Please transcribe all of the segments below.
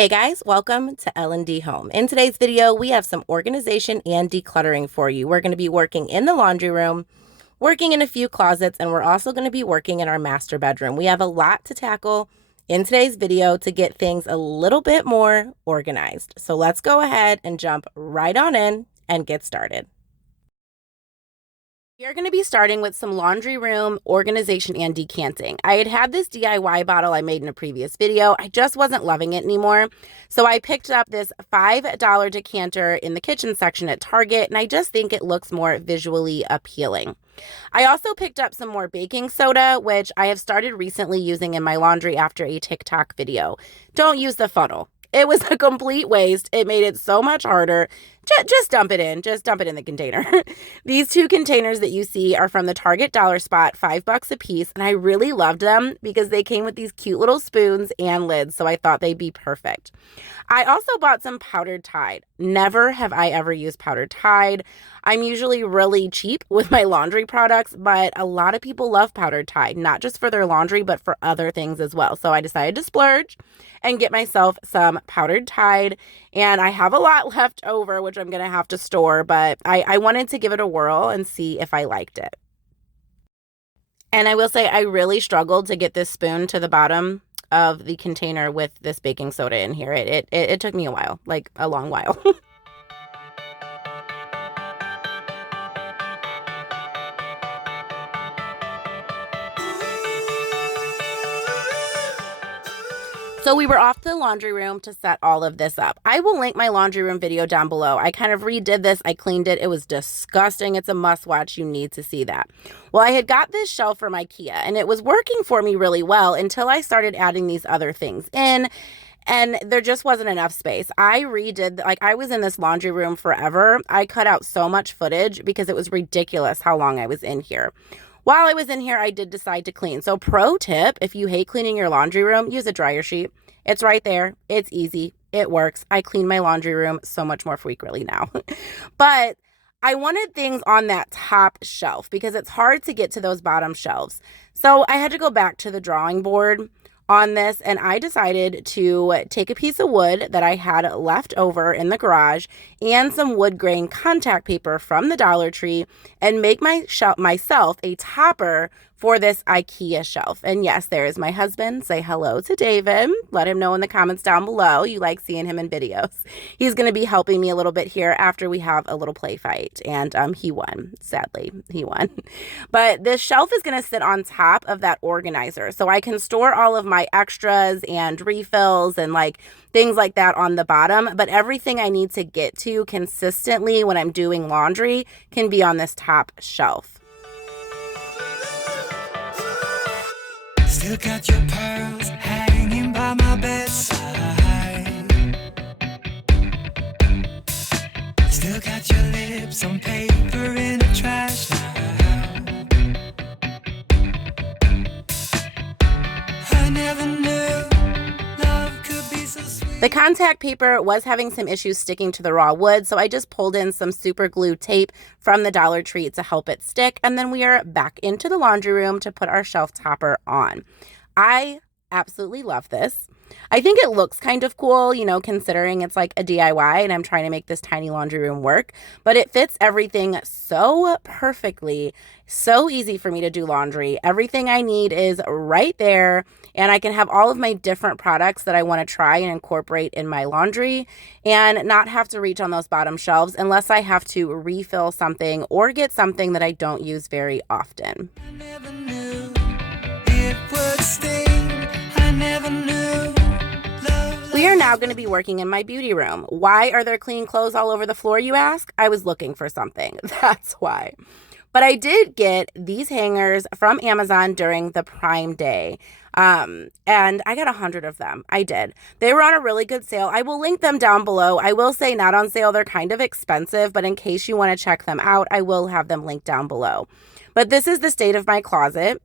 Hey guys, welcome to L&D Home. In today's video, we have some organization and decluttering for you. We're going to be working in the laundry room, working in a few closets, and we're also going to be working in our master bedroom. We have a lot to tackle in today's video to get things a little bit more organized. So let's go ahead and jump right on in and get started. We're going to be starting with some laundry room organization and decanting. I had this DIY bottle I made in a previous video. I just wasn't loving it anymore. So I picked up this $5 decanter in the kitchen section at Target, and I just think it looks more visually appealing. I also picked up some more baking soda, which I have started recently using in my laundry after a TikTok video. Don't use the funnel. It was a complete waste. It made it so much harder. Just dump it in. Just dump it in the container. These two containers that you see are from the Target Dollar Spot, $5 a piece, and I really loved them because they came with these cute little spoons and lids, so I thought they'd be perfect. I also bought some powdered Tide. Never have I ever used powdered Tide. I'm usually really cheap with my laundry products, but a lot of people love powdered Tide, not just for their laundry, but for other things as well. So I decided to splurge and get myself some powdered Tide, and I have a lot left over, which I'm going to have to store, but I wanted to give it a whirl and see if I liked it. And I will say I really struggled to get this spoon to the bottom of the container with this baking soda in here. It took me a while, like a long while. So we were off to the laundry room to set all of this up. I will link my laundry room video down below. I kind of redid this. I cleaned it. It was disgusting. It's a must watch. You need to see that. Well, I had got this shelf from IKEA and it was working for me really well until I started adding these other things in. And there just wasn't enough space. I was in this laundry room forever. I cut out so much footage because it was ridiculous how long I was in here. While I was in here, I did decide to clean. So pro tip, if you hate cleaning your laundry room, use a dryer sheet. It's right there. It's easy. It works. I clean my laundry room so much more frequently now. But I wanted things on that top shelf because it's hard to get to those bottom shelves. So I had to go back to the drawing board on this, and I decided to take a piece of wood that I had left over in the garage and some wood grain contact paper from the Dollar Tree and make myself a topper for this IKEA shelf. And yes, there is my husband. Say hello to David. Let him know in the comments down below you like seeing him in videos. He's going to be helping me a little bit here after we have a little play fight. And he won. Sadly, he won. But this shelf is going to sit on top of that organizer. So I can store all of my extras and refills and things like that on the bottom. But everything I need to get to consistently when I'm doing laundry can be on this top shelf. Still got your pearls hanging by my bedside. Still got your lips on paper in a trash now. I never knew love could be so sweet. The contact paper was having some issues sticking to the raw wood, so I just pulled in some super glue tape from the Dollar Tree to help it stick, and then we are back into the laundry room to put our shelf topper on. I absolutely love this. I think it looks kind of cool, considering it's like a DIY and I'm trying to make this tiny laundry room work, but it fits everything so perfectly, so easy for me to do laundry. Everything I need is right there, and I can have all of my different products that I want to try and incorporate in my laundry and not have to reach on those bottom shelves unless I have to refill something or get something that I don't use very often. I never knew it would sting. I never knew. We are now going to be working in my beauty room. Why are there clean clothes all over the floor, you ask? I was looking for something. That's why. But I did get these hangers from Amazon during the Prime Day. And I got 100 of them. I did. They were on a really good sale. I will link them down below. I will say not on sale. They're kind of expensive, but in case you want to check them out, I will have them linked down below. But this is the state of my closet.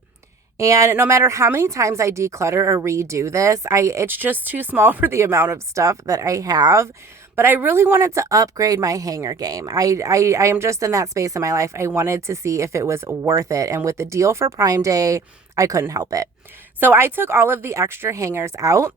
And no matter how many times I declutter or redo this, it's just too small for the amount of stuff that I have. But I really wanted to upgrade my hanger game. I am just in that space in my life. I wanted to see if it was worth it. And with the deal for Prime Day, I couldn't help it. So I took all of the extra hangers out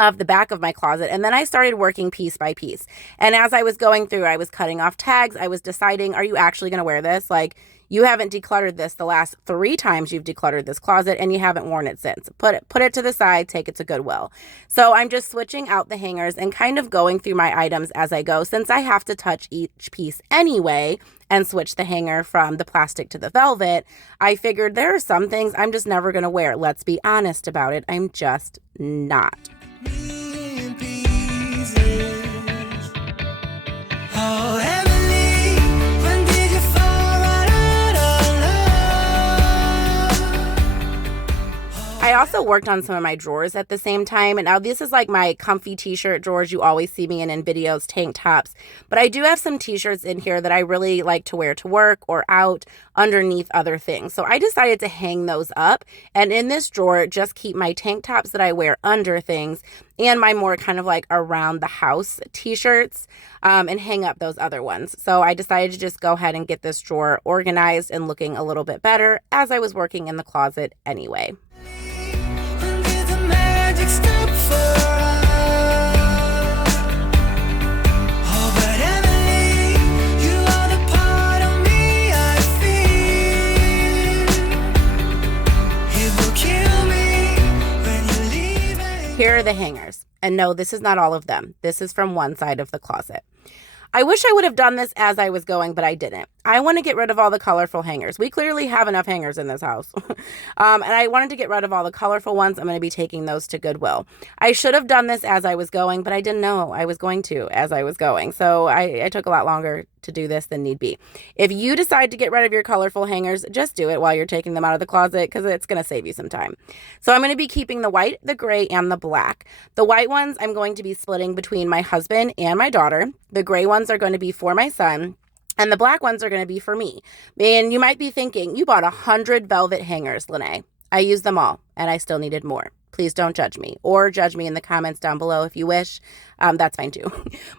of the back of my closet. And then I started working piece by piece. And as I was going through, I was cutting off tags. I was deciding, are you actually going to wear this? Like, you haven't decluttered this the last 3 times you've decluttered this closet and you haven't worn it since. Put it to the side, take it to Goodwill. So I'm just switching out the hangers and kind of going through my items as I go, since I have to touch each piece anyway and switch the hanger from the plastic to the velvet. I figured there are some things I'm just never going to wear. Let's be honest about it. I'm just not. Million pieces. Oh, Emily, when did you fall right out of love? I also worked on some of my drawers at the same time. And now this is like my comfy t-shirt drawers you always see me in videos, tank tops. But I do have some t-shirts in here that I really like to wear to work or out underneath other things. So I decided to hang those up. And in this drawer, just keep my tank tops that I wear under things and my more kind of like around the house t-shirts, and hang up those other ones. So I decided to just go ahead and get this drawer organized and looking a little bit better as I was working in the closet anyway. When did the magic stop for us? Oh, but Emily, you are the part of me I feel. It will kill me when you leave it. Here are the hangers. And no, this is not all of them. This is from one side of the closet. I wish I would have done this as I was going, but I didn't. I want to get rid of all the colorful hangers. We clearly have enough hangers in this house. And I wanted to get rid of all the colorful ones. I'm going to be taking those to Goodwill. I should have done this as I was going, but I didn't know I was going to as I was going. So I took a lot longer to do this than need be. If you decide to get rid of your colorful hangers, just do it while you're taking them out of the closet because it's going to save you some time. So I'm going to be keeping the white, the gray, and the black. The white ones I'm going to be splitting between my husband and my daughter. The gray ones are going to be for my son. And the black ones are going to be for me. And you might be thinking, you bought 100 velvet hangers, Lene. I used them all, and I still needed more. Please don't judge me, or judge me in the comments down below if you wish. That's fine too.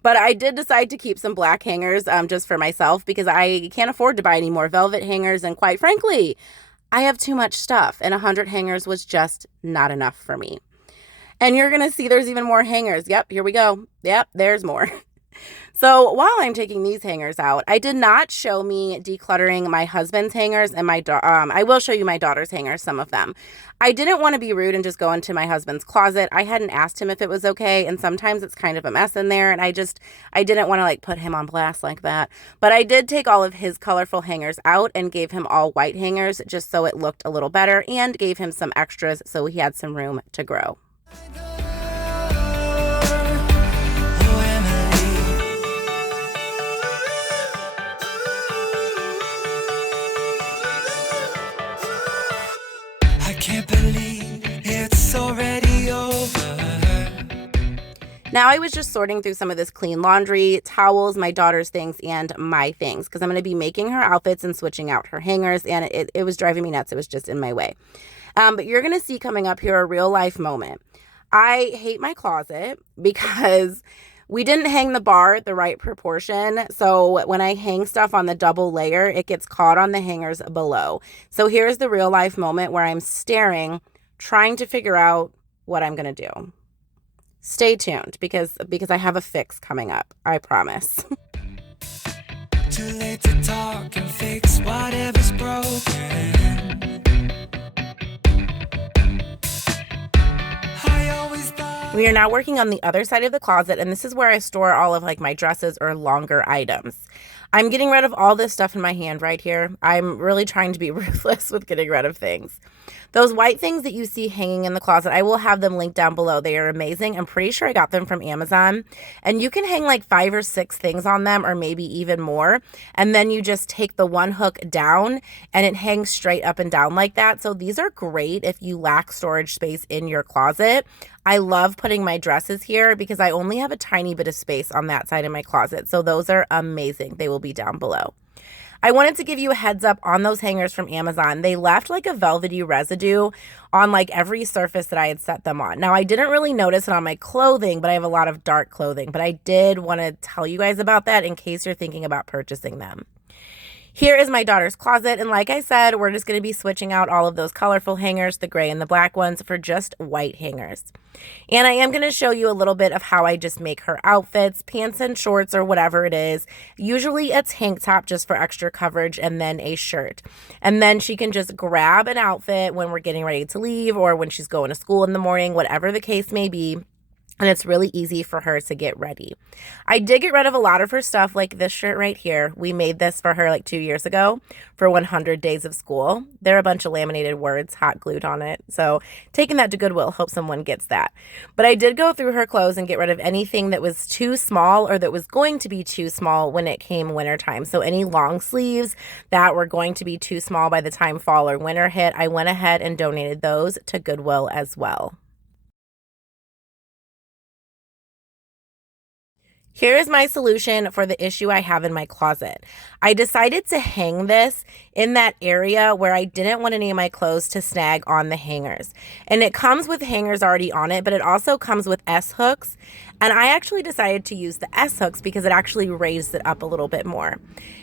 But I did decide to keep some black hangers just for myself because I can't afford to buy any more velvet hangers. And quite frankly, I have too much stuff, and 100 hangers was just not enough for me. And you're going to see there's even more hangers. Yep, here we go. Yep, there's more. So while I'm taking these hangers out, I did not show me decluttering my husband's hangers and I will show you my daughter's hangers, some of them. I didn't want to be rude and just go into my husband's closet. I hadn't asked him if it was okay, and sometimes it's kind of a mess in there, and I didn't want to like put him on blast like that. But I did take all of his colorful hangers out and gave him all white hangers just so it looked a little better, and gave him some extras so he had some room to grow. Can't believe it's already over. Now I was just sorting through some of this clean laundry, towels, my daughter's things, and my things, because I'm going to be making her outfits and switching out her hangers, and it was driving me nuts. It was just in my way. But you're going to see coming up here a real life moment. I hate my closet because we didn't hang the bar the right proportion. So when I hang stuff on the double layer, it gets caught on the hangers below. So here's the real life moment where I'm staring, trying to figure out what I'm going to do. Stay tuned because I have a fix coming up. I promise. Too late to talk and fix whatever's broken. We are now working on the other side of the closet, and this is where I store all of like my dresses or longer items. I'm getting rid of all this stuff in my hand right here. I'm really trying to be ruthless with getting rid of things. Those white things that you see hanging in the closet, I will have them linked down below. They are amazing. I'm pretty sure I got them from Amazon. And you can hang like 5 or 6 things on them, or maybe even more. And then you just take the one hook down and it hangs straight up and down like that. So these are great if you lack storage space in your closet. I love putting my dresses here because I only have a tiny bit of space on that side of my closet. So those are amazing. They will be down below. I wanted to give you a heads up on those hangers from Amazon. They left like a velvety residue on like every surface that I had set them on. Now, I didn't really notice it on my clothing, but I have a lot of dark clothing. But I did want to tell you guys about that in case you're thinking about purchasing them. Here is my daughter's closet, and like I said, we're just going to be switching out all of those colorful hangers, the gray and the black ones, for just white hangers. And I am going to show you a little bit of how I just make her outfits, pants and shorts or whatever it is. Usually it's tank top just for extra coverage and then a shirt. And then she can just grab an outfit when we're getting ready to leave or when she's going to school in the morning, whatever the case may be. And it's really easy for her to get ready. I did get rid of a lot of her stuff, like this shirt right here. We made this for her like 2 years ago for 100 days of school. There are a bunch of laminated words hot glued on it. So taking that to Goodwill, hope someone gets that. But I did go through her clothes and get rid of anything that was too small or that was going to be too small when it came wintertime. So any long sleeves that were going to be too small by the time fall or winter hit, I went ahead and donated those to Goodwill as well. Here is my solution for the issue I have in my closet. I decided to hang this in that area where I didn't want any of my clothes to snag on the hangers. And it comes with hangers already on it, but it also comes with S-hooks. And I actually decided to use the S-hooks because it actually raised it up a little bit more.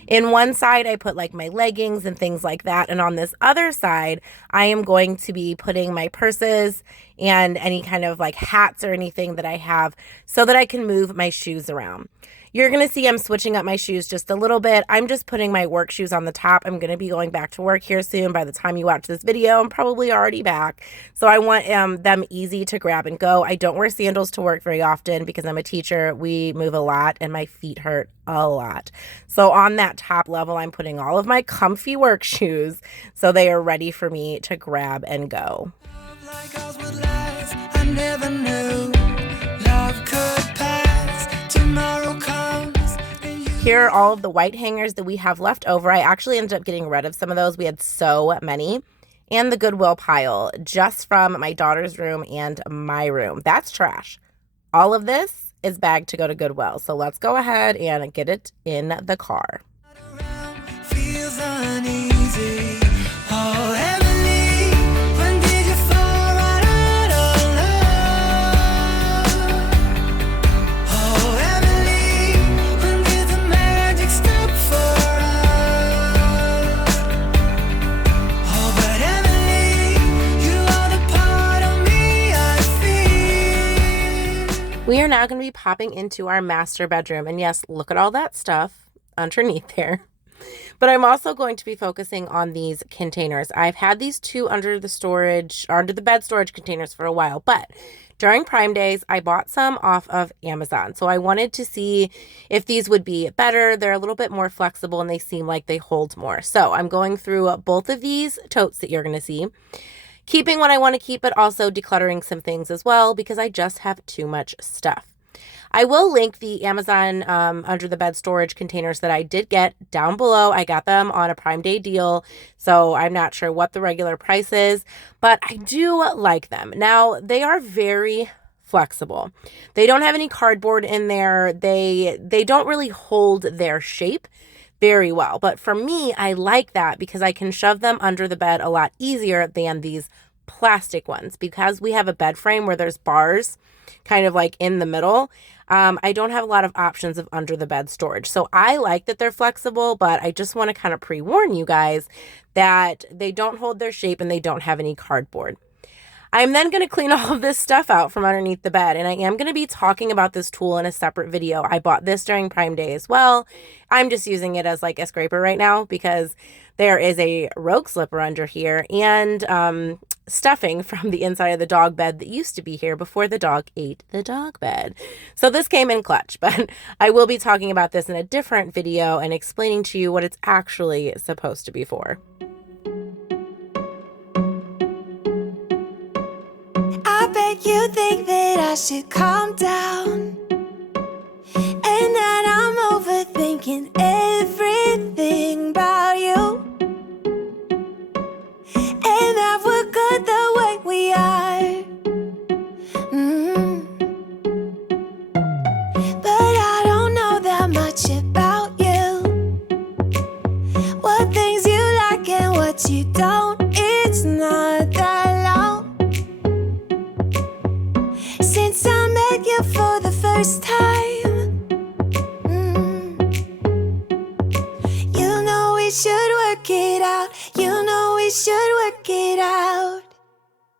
In one side, I put like my leggings and things like that. And on this other side, I am going to be putting my purses and any kind of like hats or anything that I have so that I can move my shoes around. You're going to see I'm switching up my shoes just a little bit. I'm just putting my work shoes on the top. I'm going to be going back to work here soon. By the time you watch this video, I'm probably already back. So I want them easy to grab and go. I don't wear sandals to work very often because I'm a teacher. We move a lot and my feet hurt a lot. So on that top level, I'm putting all of my comfy work shoes so they are ready for me to grab and go. Like ours would last, I never knew love could pass. Tomorrow comes. Here are all of the white hangers that we have left over. I actually ended up getting rid of some of those. We had so many. And the Goodwill pile just from my daughter's room and my room. That's trash. All of this is bagged to go to Goodwill. So let's go ahead and get it in the car. Feels uneasy. Oh, Emily, when did you fall right out of love? Oh, Emily, when did the magic stop for us? Oh, but Emily, you are the part of me I feel. We are now going to be popping into our master bedroom. And yes, look at all that stuff underneath there. But I'm also going to be focusing on these containers. I've had these two under the bed storage containers for a while, but during Prime Days, I bought some off of Amazon. So I wanted to see if these would be better. They're a little bit more flexible and they seem like they hold more. So I'm going through both of these totes that you're going to see, keeping what I want to keep, but also decluttering some things as well because I just have too much stuff. I will link the Amazon under the bed storage containers that I did get down below. I got them on a Prime Day deal, so I'm not sure what the regular price is, but I do like them. Now, they are very flexible. They don't have any cardboard in there. They don't really hold their shape very well, but for me, I like that because I can shove them under the bed a lot easier than these plastic ones. Because we have a bed frame where there's bars kind of like in the middle, I don't have a lot of options of under the bed storage. So I like that they're flexible, but I just want to kind of pre-warn you guys that they don't hold their shape and they don't have any cardboard. I'm then going to clean all of this stuff out from underneath the bed, and I am going to be talking about this tool in a separate video. I bought this during Prime Day as well. I'm just using it as like a scraper right now because there is a rogue slipper under here and stuffing from the inside of the dog bed that used to be here before the dog ate the dog bed. So this came in clutch, but I will be talking about this in a different video and explaining to you what it's actually supposed to be for. I bet you think that I should calm down and that I'm overthinking everything about you and that we're good the way we are. But I don't know that much about you, what things you like and what you don't. It's not that long since I met you for the first time. You know we should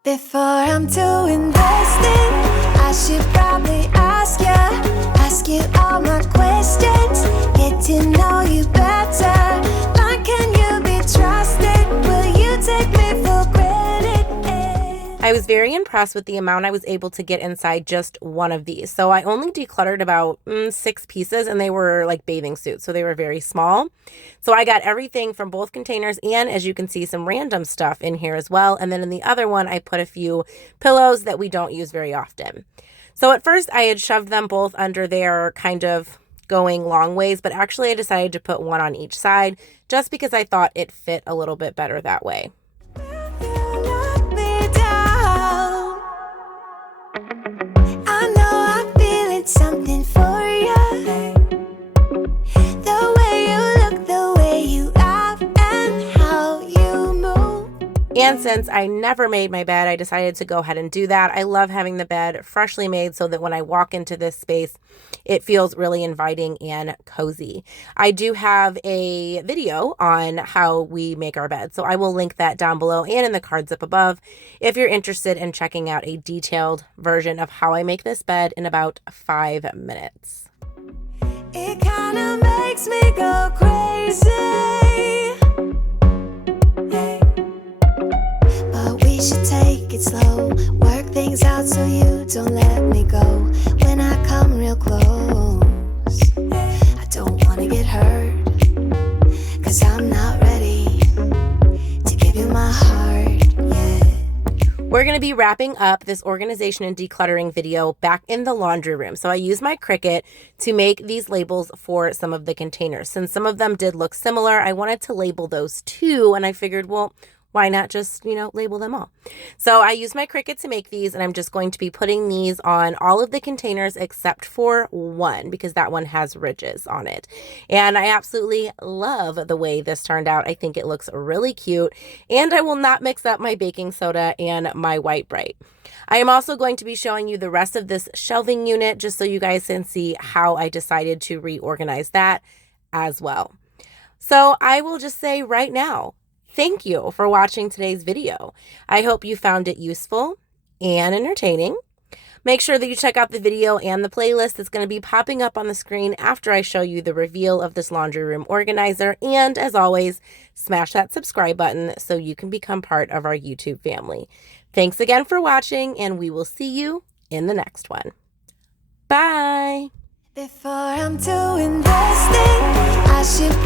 Before I'm too invested, I should probably ask you all my questions, get to know you better. Like, can you be trusted? Will you take me for granted? I was very impressed with the amount I was able to get inside just one of these. So I only decluttered about 6 pieces, and they were like bathing suits, so they were very small. So I got everything from both containers, and as you can see, some random stuff in here as well. And then in the other one, I put a few pillows that we don't use very often. So at first I had shoved them both under there, kind of going long ways, but actually I decided to put one on each side just because I thought it fit a little bit better that way. I know I'm feeling something for you. The way you look, the way you act, and how you move. And since I never made my bed, I decided to go ahead and do that. I love having the bed freshly made so that when I walk into this space, it feels really inviting and cozy. I do have a video on how we make our bed, so I will link that down below and in the cards up above if you're interested in checking out a detailed version of how I make this bed in about 5 minutes. It kind of makes me go crazy. Hey. But we should take it slow, work things out so you don't let me go. When I come real close, I don't want to get hurt, 'cause I'm not ready to give you my heart yet. We're going to be wrapping up this organization and decluttering video back in the laundry room. So I used my Cricut to make these labels for some of the containers. Since some of them did look similar, I wanted to label those too. And I figured, well, why not just, label them all? So I used my Cricut to make these, and I'm just going to be putting these on all of the containers except for one, because that one has ridges on it. And I absolutely love the way this turned out. I think it looks really cute, and I will not mix up my baking soda and my White Bright. I am also going to be showing you the rest of this shelving unit just so you guys can see how I decided to reorganize that as well. So I will just say right now, thank you for watching today's video. I hope you found it useful and entertaining. Make sure that you check out the video and the playlist that's going to be popping up on the screen after I show you the reveal of this laundry room organizer. And as always, smash that subscribe button so you can become part of our YouTube family. Thanks again for watching, and we will see you in the next one. Bye. Before I'm too invested, I should